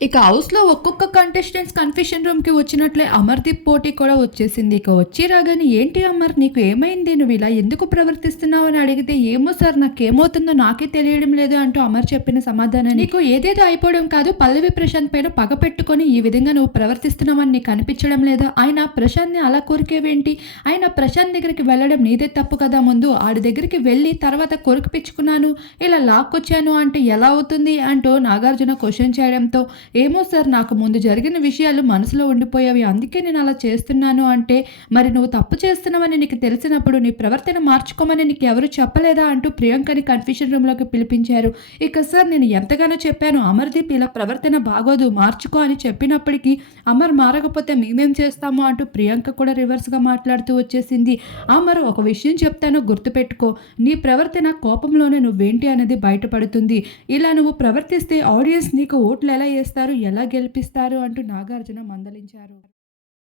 ఇక హౌస్లో ఒక్కొక్క కంటెస్టెంట్స్ కన్ఫ్యూషన్ రూమ్కి వచ్చినట్లే అమర్దీప్ పోటీ కూడా వచ్చేసింది. ఇక వచ్చి రాగానే ఏంటి అమర్ నీకు ఏమైంది? నువ్వు ఇలా ఎందుకు ప్రవర్తిస్తున్నావు? అని అడిగితే ఏమో సార్ నాకేమవుతుందో నాకే తెలియడం లేదు అంటూ అమర్ చెప్పిన సమాధానం నీకు ఏదేదో అయిపోవడం కాదు. పల్లవి ప్రశాంత్ పైన పగ పెట్టుకొని ఈ విధంగా నువ్వు ప్రవర్తిస్తున్నావని నీకు అనిపించడం లేదు? ఆయన ప్రశాంత్ని అలా కోరికేవేంటి? ఆయన ప్రశాంత్ దగ్గరికి వెళ్ళడం నీదే తప్పు కదా ముందు. ఆడి దగ్గరికి వెళ్ళి తర్వాత కొరికిపించుకున్నాను ఇలా లాక్కొచ్చాను అంటే ఎలా అవుతుంది? అంటూ నాగార్జున క్వశ్చన్ చేయడంతో ఏమో సార్ నాకు ముందు జరిగిన విషయాలు మనసులో ఉండిపోయేవి. అందుకే నేను అలా చేస్తున్నాను అంటే మరి నువ్వు తప్పు చేస్తున్నావని నీకు తెలిసినప్పుడు నీ ప్రవర్తన మార్చుకోమని నీకు ఎవరు చెప్పలేదా అంటూ ప్రియాంకని కన్ఫ్యూషన్ రూమ్లోకి పిలిపించారు. ఇక సార్ నేను ఎంతగానో చెప్పాను అమర్దీప్ ఇలా ప్రవర్తన బాగోదు మార్చుకో అని చెప్పినప్పటికీ అమర్ మారకపోతే మేమేం చేస్తాము అంటూ ప్రియాంక కూడా రివర్స్గా మాట్లాడుతూ వచ్చేసింది. అమర్ ఒక విషయం చెప్తాను గుర్తుపెట్టుకో. నీ ప్రవర్తన కోపంలోనే నువ్వేంటి అనేది బయటపడుతుంది. ఇలా నువ్వు ప్రవర్తిస్తే ఆడియన్స్ నీకు ఓట్లు ఎలా వేస్తారు? ఎలా గెలిపిస్తారు అంటూ నాగార్జున మందలించారు.